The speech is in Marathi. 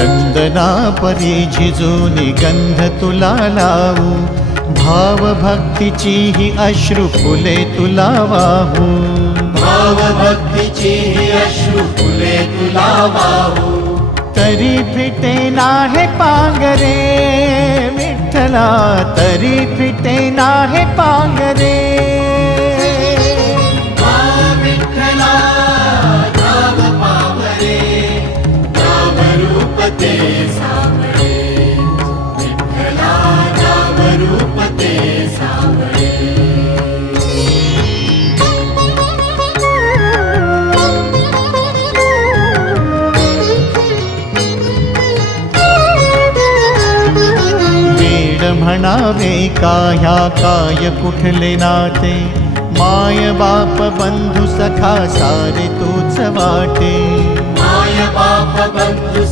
चंदना परी झिजूनी गंध तुला लावू, भाव भक्तीची ही अश्रु फुले तुला वाहू, भाव भक्तीची ही अश्रु फुले तुला वाहू. तरी फिटे नाहे पांगरे विठ्ठला, तरी फिटे नाहे पांगरे. विठ्ठला नाम पावरे, नाम रूप ते सावळे. विठ्ठला नाम रूप ते सावळे. म्हणावे का ह्या काय कुठले नाते, माय बाप बंधू सखा सारे तूच वाटे. माय बाप बंधू